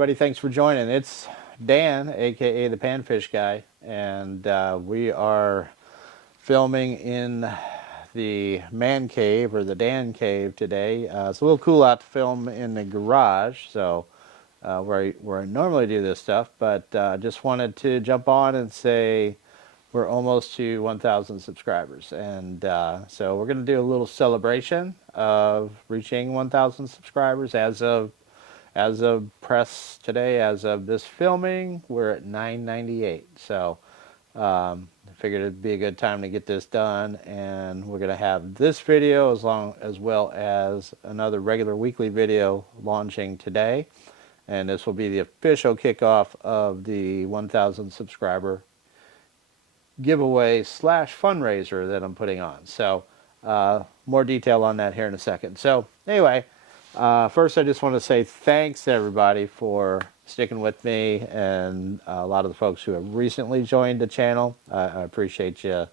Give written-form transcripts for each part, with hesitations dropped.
everybody. Thanks for joining. It's Dan, aka the Panfish Guy, and we are filming in the man cave or the Dan cave today. It's a little cool out to film in the garage, so where I normally do this stuff, but just wanted to jump on and say we're almost to 1,000 subscribers, and so we're going to do a little celebration of reaching 1,000 subscribers as of press today, as of this filming, we're at 998. So I figured it'd be a good time to get this done, and we're going to have this video as well as another regular weekly video launching today. And this will be the official kickoff of the 1,000 subscriber giveaway / fundraiser that I'm putting on. So more detail on that here in a second. So anyway, first, I just want to say thanks to everybody for sticking with me, and a lot of the folks who have recently joined the channel. I appreciate you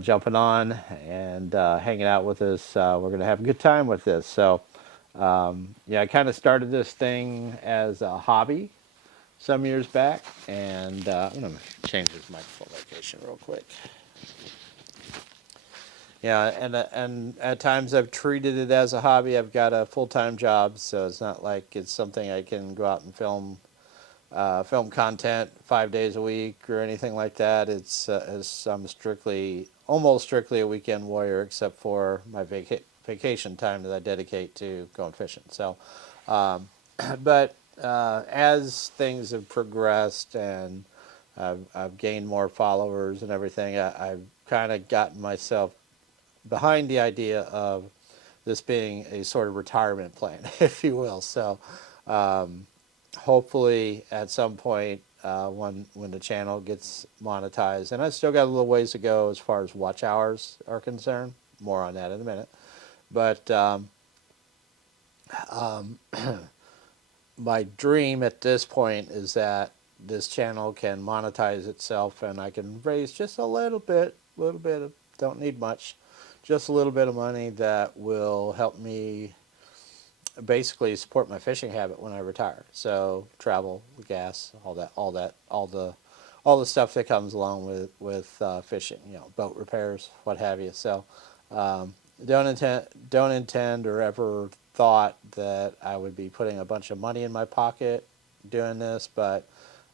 jumping on and hanging out with us. We're going to have a good time with this. So, yeah, I kind of started this thing as a hobby some years back, and I'm going to change this microphone location real quick. Yeah, and at times I've treated it as a hobby. I've got a full-time job, so it's not like it's something I can go out and film content 5 days a week or anything like that. It's I'm almost strictly a weekend warrior, except for my vacation time that I dedicate to going fishing. So, but as things have progressed and I've gained more followers and everything, I've kind of gotten myself behind the idea of this being a sort of retirement plan, if you will. So hopefully at some point when the channel gets monetized, and I still got a little ways to go as far as watch hours are concerned. More on that in a minute. But my dream at this point is that this channel can monetize itself and I can raise just a little bit of, don't need much, just a little bit of money that will help me basically support my fishing habit when I retire. So travel, gas, all the stuff that comes along with fishing, boat repairs, what have you. So don't intend or ever thought that I would be putting a bunch of money in my pocket doing this, but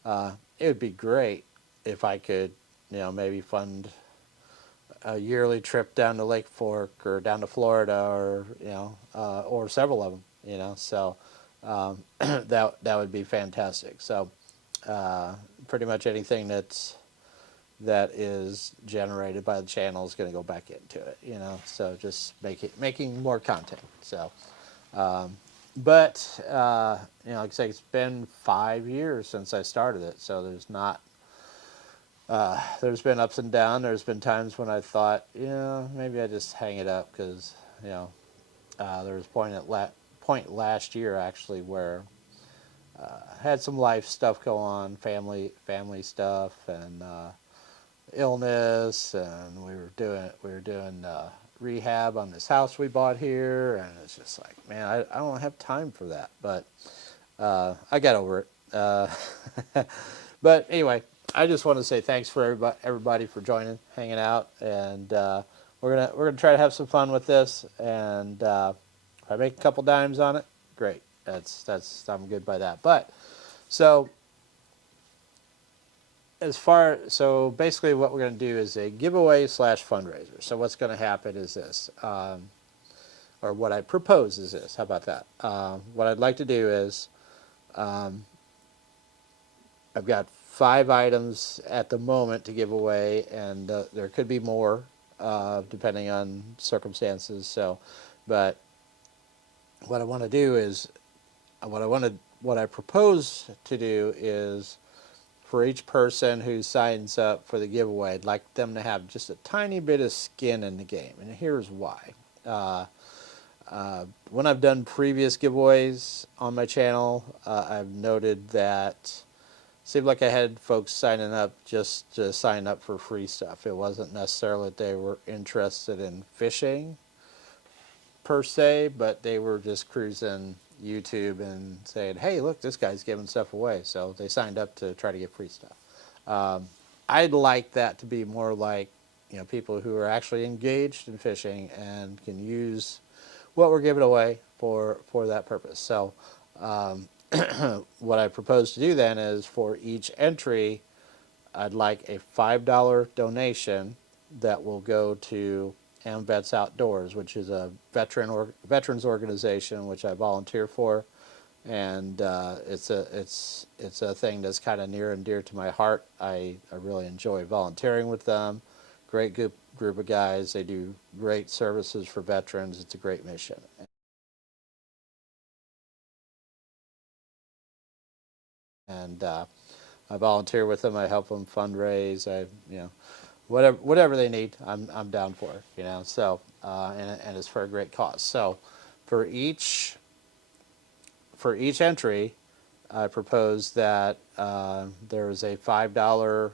it would be great if I could, maybe fund a yearly trip down to Lake Fork or down to Florida, or or several of them, so that would be fantastic. So pretty much anything that is generated by the channel is going to go back into it, so just making more content. So but like I say, it's been 5 years since I started it, so there's been ups and downs. There's been times when I thought, maybe I just hang it up, because there was a point last year actually where I had some life stuff go on, family stuff, and illness, and we were doing rehab on this house we bought here, and it's just like, man, I don't have time for that. But I got over it. But anyway, I just want to say thanks for everybody for joining, hanging out, and we're gonna try to have some fun with this. And if I make a couple dimes on it, great. I'm good by that. But so basically, what we're gonna do is a giveaway / fundraiser. So what's gonna happen is this, or what I propose is this. How about that? What I'd like to do is, I've got 5 items at the moment to give away, and there could be more depending on circumstances. So, but what I want to do is, what I propose to do is, for each person who signs up for the giveaway, I'd like them to have just a tiny bit of skin in the game, and here's why. When I've done previous giveaways on my channel, I've noted that seemed like I had folks signing up just to sign up for free stuff. It wasn't necessarily that they were interested in fishing per se, but they were just cruising YouTube and saying, hey, look, this guy's giving stuff away. So they signed up to try to get free stuff. I'd like that to be more like, people who are actually engaged in fishing and can use what we're giving away for that purpose. So what I propose to do then is for each entry, I'd like a $5 donation that will go to AmVets Outdoors, which is a veterans organization which I volunteer for, and it's a thing that's kind of near and dear to my heart. I really enjoy volunteering with them. Great group of guys. They do great services for veterans. It's a great mission. And I volunteer with them. I help them fundraise. Whatever they need, I'm down for. So and it's for a great cause. So for each entry, I propose that there is a $5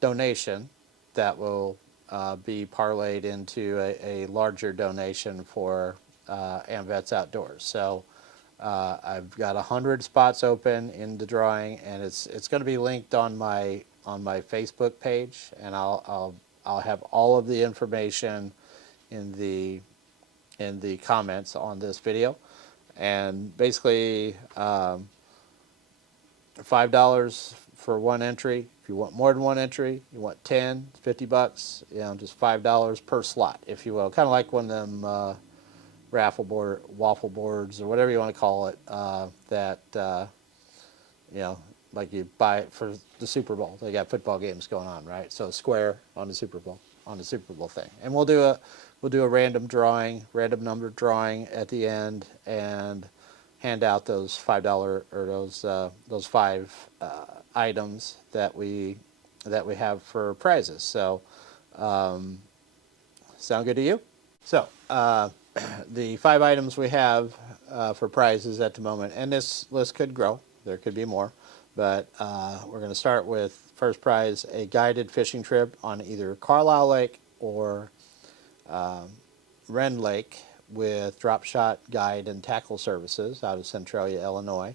donation that will be parlayed into a larger donation for AmVets Outdoors. So I've got 100 spots open in the drawing, and it's going to be linked on my Facebook page, and I'll have all of the information in the comments on this video. And basically, $5 for one entry. If you want more than one entry, you want 10, $50, just $5 per slot, if you will. Kind of like one of them waffle boards, or whatever you want to call it, like you buy it for the Super Bowl. They got football games going on, right? So square on the Super Bowl thing. And we'll do a random number drawing at the end, and hand out those $5 or those 5 items that we have for prizes. So sound good to you? So the 5 items we have for prizes at the moment, and this list could grow. There could be more, but we're going to start with first prize: a guided fishing trip on either Carlisle Lake or Rend Lake with drop shot, guide, and tackle services out of Centralia, Illinois.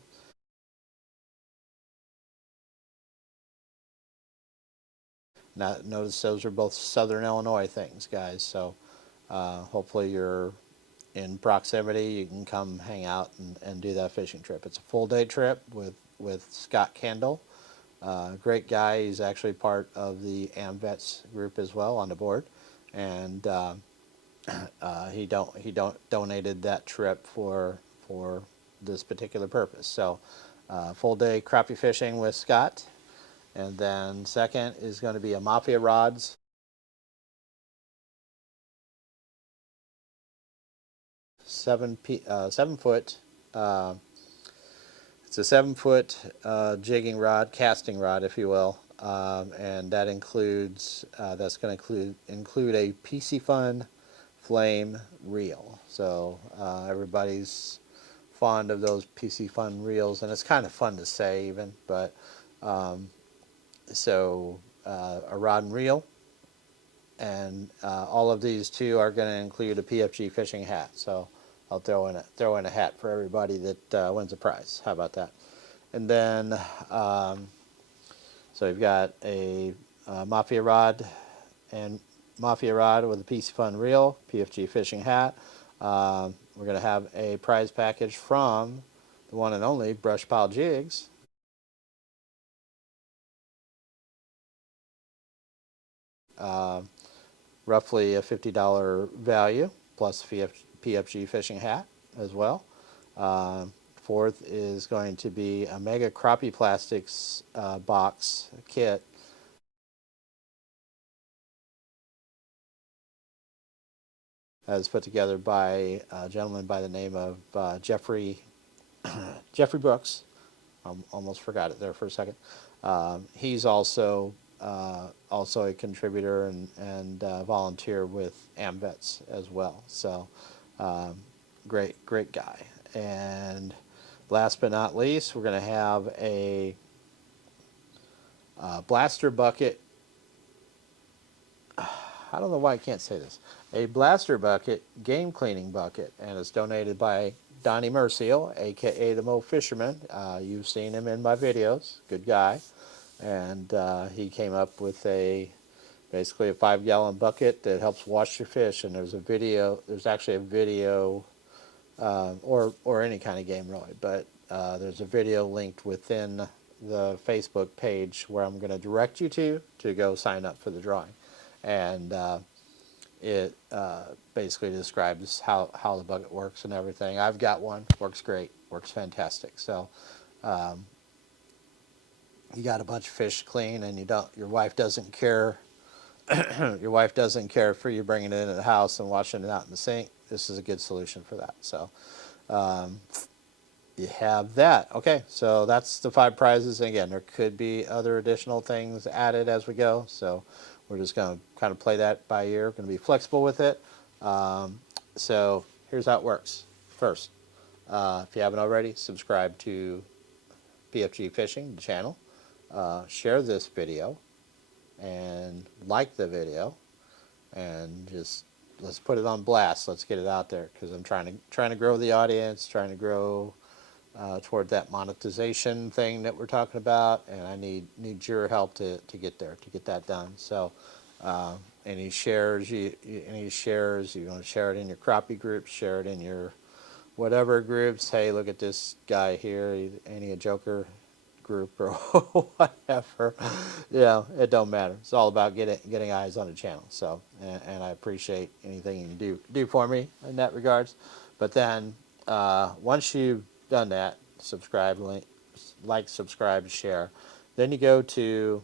Now, notice those are both Southern Illinois things, guys. So hopefully you're in proximity. You can come hang out and do that fishing trip. It's a full day trip with Scott Kendall. Great guy. He's actually part of the AmVets group as well on the board, and he donated that trip for this particular purpose. So full day crappie fishing with Scott. And then second is going to be a Mafia Rods 7-foot. It's a 7-foot jigging rod, casting rod, if you will, and that includes that's going to include a Piscifun Flame reel. So everybody's fond of those Piscifun reels, and it's kind of fun to say even, but so a rod and reel, and all of these too are going to include a PFG fishing hat. So I'll throw in a hat for everybody that wins a prize. How about that? And then so we've got a Mafia rod with a Piscifun reel, PFG fishing hat. We're going to have a prize package from the one and only Brush Pile Jigs. Roughly a $50 value, plus PFG fishing hat as well. Fourth is going to be a Mega Crappie Plastics box kit. That was put together by a gentleman by the name of Jeffrey Brooks. Almost forgot it there for a second. He's also a contributor and volunteer with AmVets as well. So great guy. And last but not least, we're going to have a blaster bucket. I don't know why I can't say this. A blaster bucket game cleaning bucket, and it's donated by Donnie Merciel, aka the Mo Fisherman. You've seen him in my videos. Good guy. And he came up with basically a 5-gallon bucket that helps wash your fish. And there's a video. There's actually a video, or any kind of game really, but there's a video linked within the Facebook page where I'm going to direct you to go sign up for the drawing. And it basically describes how the bucket works and everything. I've got one. Works great. Works fantastic. So you got a bunch of fish clean, and your wife doesn't care. Your wife doesn't care for you bringing it into the house and washing it out in the sink. This is a good solution for that. So you have that. Okay, so that's the 5 prizes. And again, there could be other additional things added as we go. So we're just going to kind of play that by ear. We're going to be flexible with it. So here's how it works. First, if you haven't already, subscribe to PFG Fishing, the channel. Share this video and like the video, and just let's put it on blast. Let's get it out there, because I'm trying to grow the audience, trying to grow toward that monetization thing that we're talking about, and I need your help to get there, to get that done. So any shares you want to share it in your crappie groups, share it in your whatever groups. Hey, look at this guy here, any a joker group or whatever. It don't matter. It's all about getting eyes on the channel. So and I appreciate anything you can do for me in that regards. But then once you've done that, subscribe, like, subscribe, share. Then you go to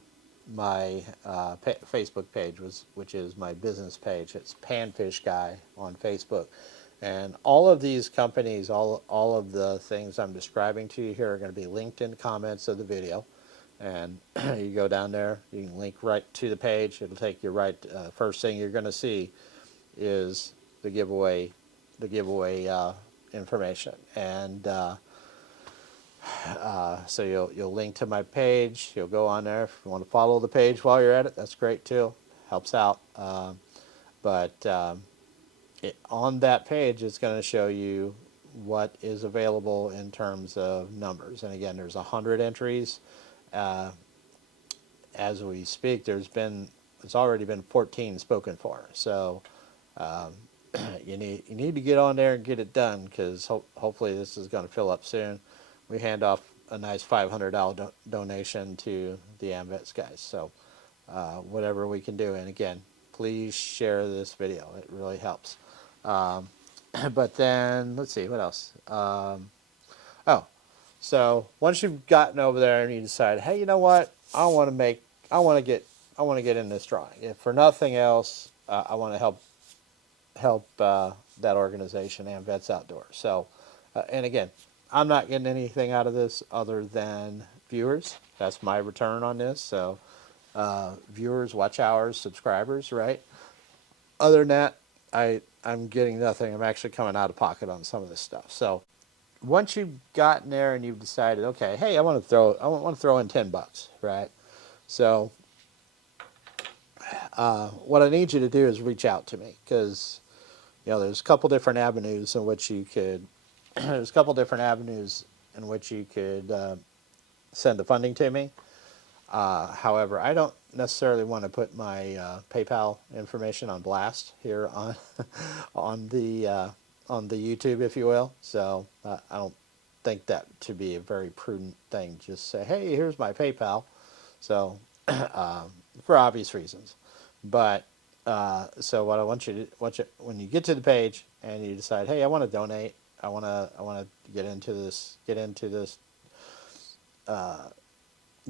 my Facebook page, which is my business page. It's Panfish Guy on Facebook. And all of these companies, all of the things I'm describing to you here are going to be linked in the comments of the video. And you go down there, you can link right to the page. It'll take you right. First thing you're going to see is the giveaway information. And so you'll link to my page. You'll go on there. If you want to follow the page while you're at it, that's great too. Helps out. On that page, it's going to show you what is available in terms of numbers. And again, there's 100 entries. As we speak, it's already been 14 spoken for. So you need to get on there and get it done, because hopefully this is going to fill up soon. We hand off a nice $500 donation to the AmVets guys. So whatever we can do. And again, please share this video. It really helps. But then let's see what else. So once you've gotten over there and you decide, hey, you know what, I want to get in this drawing. If for nothing else, I want to help that organization, AmVets Outdoors. So, and again, I'm not getting anything out of this other than viewers. That's my return on this. So, viewers, watch hours, subscribers, right? Other than that, I'm getting nothing. I'm actually coming out of pocket on some of this stuff. So once you've gotten there and you've decided, okay, hey, I want to throw in $10, right? So what I need you to do is reach out to me, because there's a couple different avenues in which you could send the funding to me. However, I don't necessarily want to put my PayPal information on blast here on on the YouTube, if you will. So I don't think that to be a very prudent thing. Just say, hey, here's my PayPal. So for obvious reasons. But so what I want you to when you get to the page and you decide, hey, I want to donate. I want to get into this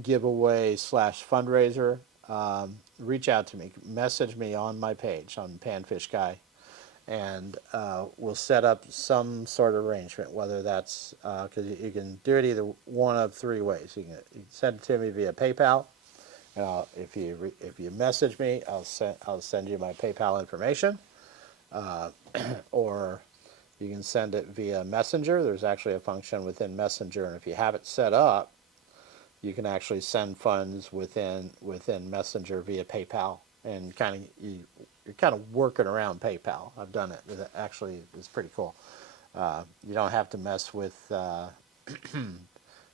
giveaway / fundraiser. Reach out to me, message me on my page on Panfish Guy, and we'll set up some sort of arrangement. Whether that's because you can do it either one of 3 ways. You can send it to me via PayPal. If you message me, I'll send you my PayPal information, or you can send it via Messenger. There's actually a function within Messenger, and if you have it set up, you can actually send funds within Messenger via PayPal, and you're kind of working around PayPal. I've done it. Actually, it's pretty cool. You don't have to mess with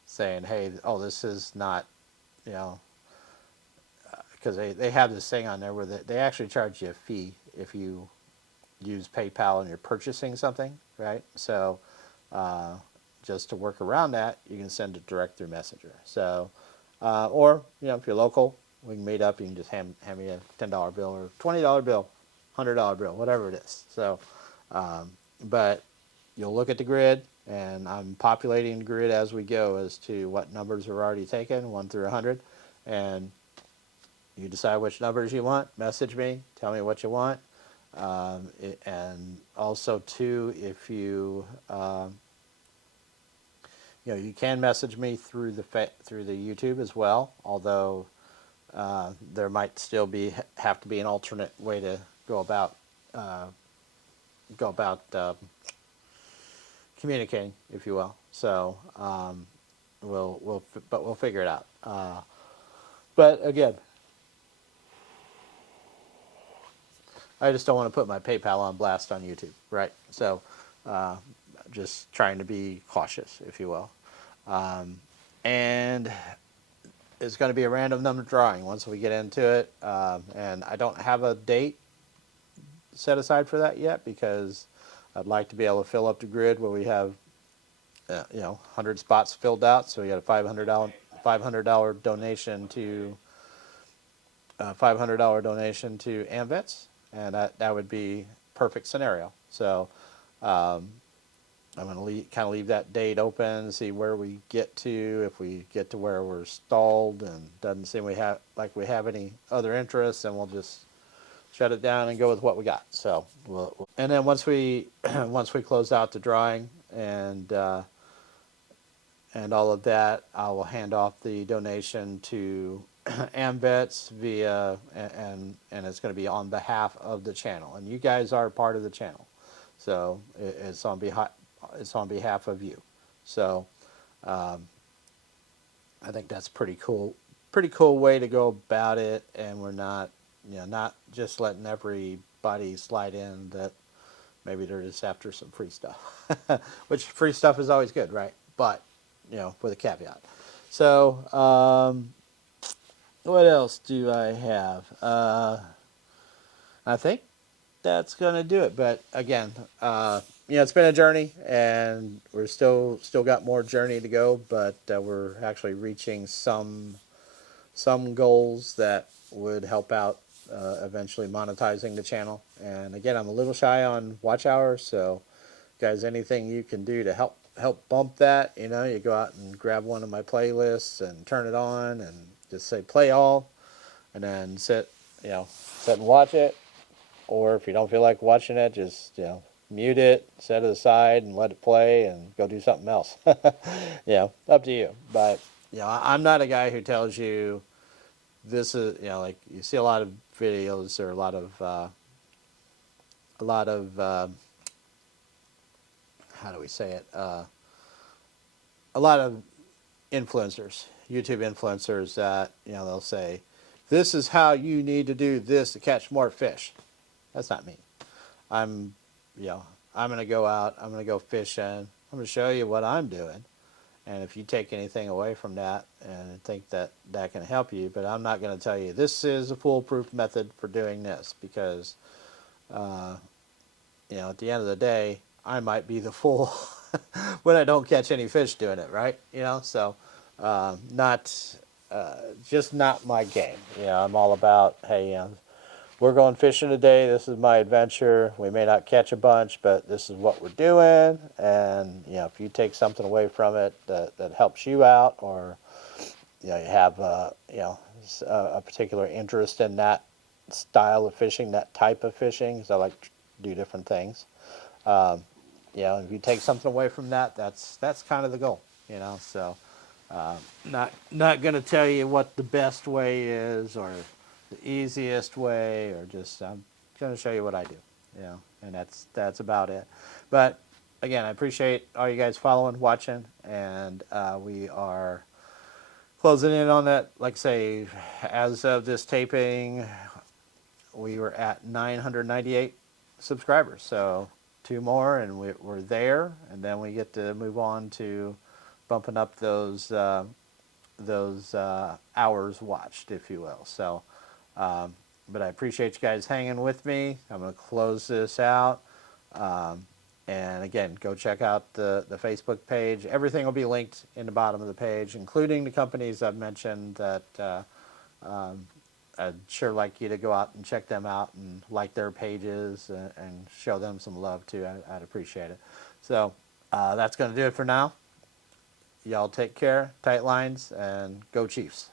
saying, hey, oh, this is not, you know, because they have this thing on there where they actually charge you a fee if you use PayPal and you're purchasing something, right? So just to work around that, you can send it direct through Messenger. So, or, you know, if you're local, we can meet up. You can just hand me a $10 bill or $20 bill, $100 bill, whatever it is. So, but you'll look at the grid, and I'm populating the grid as we go as to what numbers are already taken, 1 through 100, and you decide which numbers you want. Message me, tell me what you want, and also too, if you you know, you can message me through the YouTube as well. Although there might still have to be an alternate way to go about uh, communicating, if you will. So we'll figure it out. But again, I just don't want to put my PayPal on blast on YouTube, right? So just trying to be cautious, if you will. And it's going to be a random number drawing once we get into it. And I don't have a date set aside for that yet, because I'd like to be able to fill up the grid where we have, you know, 100 spots filled out. So we got a $500 donation to $500 donation to AMVETS, and that would be perfect scenario. So I'm going to kind of leave that date open, see where we get to. If we get to where we're stalled and doesn't seem we have any other interests, then we'll just shut it down and go with what we got. So and then once we close out the drawing and all of that, I will hand off the donation to AMVETS via, and it's going to be on behalf of the channel, and you guys are part of the channel, so it's on behalf of you. So I think that's pretty cool way to go about it, and we're not, you know, not just letting everybody slide in that maybe they're just after some free stuff, which free stuff is always good, right? But, you know, with a caveat. So what else do I have? I think that's going to do it. But again, you know, it's been a journey, and we're still got more journey to go. But we're actually reaching some goals that would help out eventually monetizing the channel. And again, I'm a little shy on watch hours, so guys, anything you can do to help bump that, you know, you go out and grab one of my playlists and turn it on and just say play all, and then sit and watch it. Or if you don't feel like watching it, just, you know, mute it, set it aside, and let it play, and go do something else. You know, up to you. But, you know, I'm not a guy who tells you this is, you know, like you see a lot of videos or a lot of how do we say it? A lot of influencers, YouTube influencers, that, you know, they'll say, this is how you need to do this to catch more fish. That's not me. I'm going to go out, I'm going to go fishing, I'm going to show you what I'm doing. And if you take anything away from that and think that that can help you, but I'm not going to tell you this is a foolproof method for doing this, because, you know, at the end of the day, I might be the fool when I don't catch any fish doing it, right? You know, so just not my game. You know, I'm all about, hey, you know, we're going fishing today. This is my adventure. We may not catch a bunch, but this is what we're doing. And, you know, if you take something away from it that helps you out, or, you know, you have a particular interest in that style of fishing, that type of fishing, because I like to do different things. You know, if you take something away from that, that's kind of the goal. You know, so not going to tell you what the best way is or the easiest way, or just I'm going to show you what I do, you know, and that's about it. But again, I appreciate all you guys following, watching, and we are closing in on that. Like I say, as of this taping, we were at 998 subscribers. So 2 more, and we're there, and then we get to move on to bumping up those hours watched, if you will. So, but I appreciate you guys hanging with me. I'm going to close this out. And again, go check out the Facebook page. Everything will be linked in the bottom of the page, including the companies I've mentioned that I'd sure like you to go out and check them out and like their pages and show them some love too. I'd appreciate it. So that's going to do it for now. Y'all take care, tight lines, and go Chiefs.